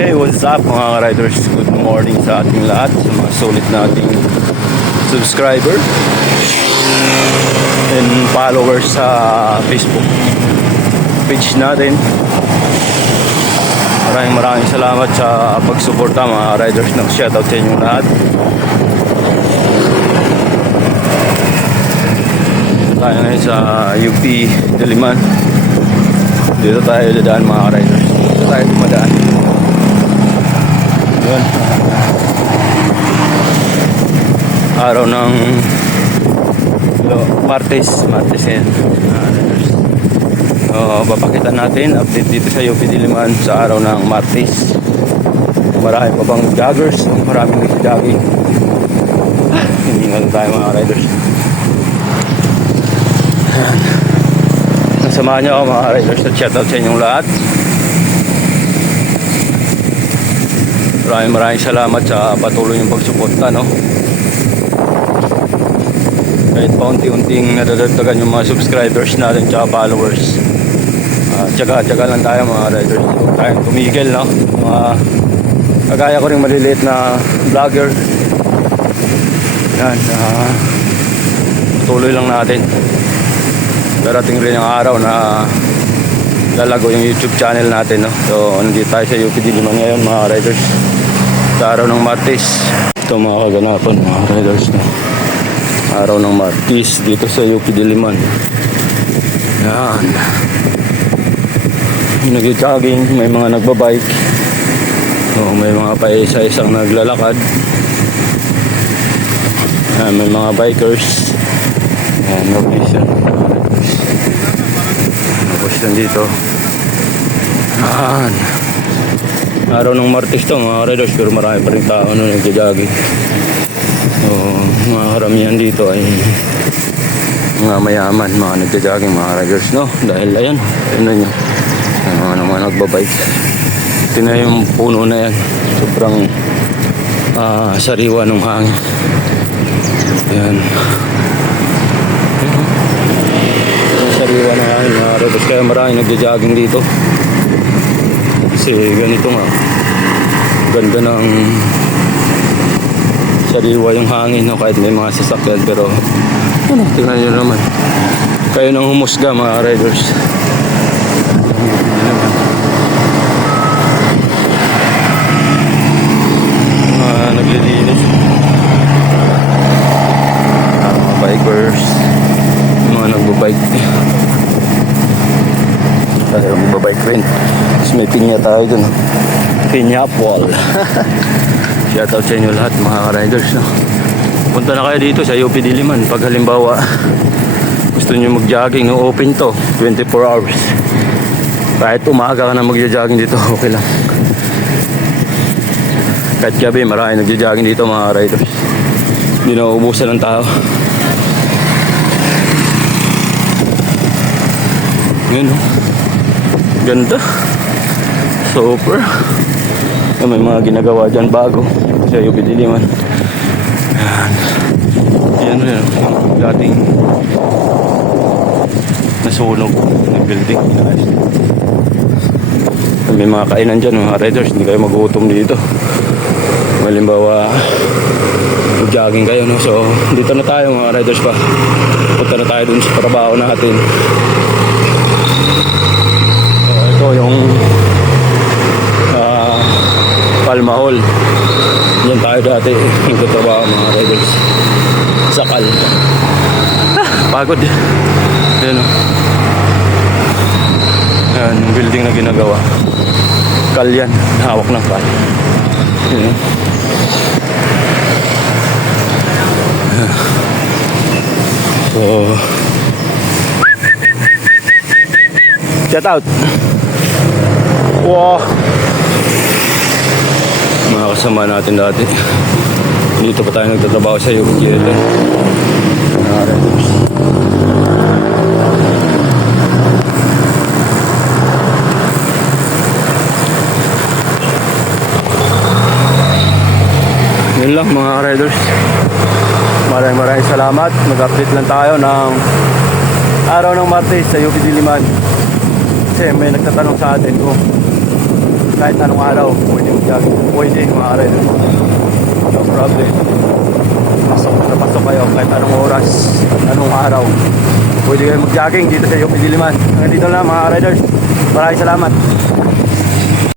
Hey, what's up mga riders? Good morning sa ating lahat, sa mga sulit nating subscriber and followers sa Facebook page natin. Maraming maraming salamat sa pagsuporta mga riders ng shoutout sa inyong lahat. Tayo ngayon sa UP Diliman. Dito tayo dadaan mga riders. Dito tayo dumadaan. Araw ng Lo, Martes, Martes yan. Ah, riders. So, papakita natin update dito sa UP Diliman sa araw ng Martes. Marami pa bang joggers, maraming nagsi-jogging. Ah, Hindi nga tayo mga riders. Nasamahan niyo ako mga riders at shoutout sa inyong lahat. Maraming maraming salamat sa patuloy yung pagsuporta, no? Kahit pa unti-unting nadadagdagan yung mga subscribers natin tsaka followers. Uh, tsaga-tsaga lang tayo mga riders. Huwag tayong tumigil, no? Mga kagaya ko rin maliliit na vlogger. Yan, uh, tuloy lang natin. Darating rin yung araw na lalago yung YouTube channel natin, no? So, nandito tayo sa UP Diliman ngayon, mga riders. Sa araw ng Martes. Ito mga kaganapan, mga riders, no? Araw ng Martes dito sa UP Diliman. Yan. Nag-jogging, may mga nagbabike. So, may mga paisa-isang naglalakad. Yan, may mga bikers. Yan, location. Location dito. Yan. Araw ng Martes to, mga riders, pero marami pa rin tao na nagja-jogging. Mga karamihan dito ay mga mayaman, mga nagja-jogging, mga riders, no? Dahil ayan, tingnan nyo. Ang mga naman nagbabike. Tingnan yung puno na yan. Sobrang ah, sariwa ng hangin. Ayan. Sariwa ng hangin, mga riders. Kaya maraming nagja-jogging dito. Kasi ganito nga. Ganda ng sariwa yung hangin no, kahit may mga sasakyan pero ano, tingnan nyo naman. Kayo nang humusga mga riders. Mga naglilinis. Ah, mga bikers. Mga nagbabike. Tayo magbabike rin. Tapos may pinya tayo dun pinya wall Shoutout sa inyo lahat mga riders no? Punta na kayo dito sa UP Diliman Pag halimbawa Gusto nyo mag-jogging no? Open to 24 hours Kahit umaga ka na mag-jogging dito Okay lang Kahit gabi marami nag-jogging dito mga riders Hindi na ubusan ng tao Yun no? Ganda Super na may mga ginagawa dyan bago sa UP Diliman. Ayan. Ayan rin. Yung dating nasunog ng building. Ayos. May mga kainan dyan, mga riders. Hindi kayo magutom dito. Halimbawa, jogging kayo, no? So, dito na tayo mga riders pa. Punta na tayo dun sa trabaho natin. So, ito yung ah, Palma Hall. Yan tayo dati nagtatrabaho mga riders. Sakal. Ah, pagod. Yan o. Yan, yung building na ginagawa. Kal yan. Hawak ng kal. Yan o. So, shout out. Wow mga kasama natin dati. Dito pa tayo nagtatrabaho sa UPL. Mga riders. Yun lang mga riders. Maraming maraming salamat. Mag-update lang tayo ng araw ng Martes sa UP Diliman. Kasi may nagtatanong sa atin kung kahit anong araw, pwede mag-jogging. Pwede mga riders. Problem. Pasok na pasok kayo kahit anong oras, anong araw. Pwede kayo mag-jogging dito sa UP Diliman. Hanggang dito lang mga riders. Maraming salamat.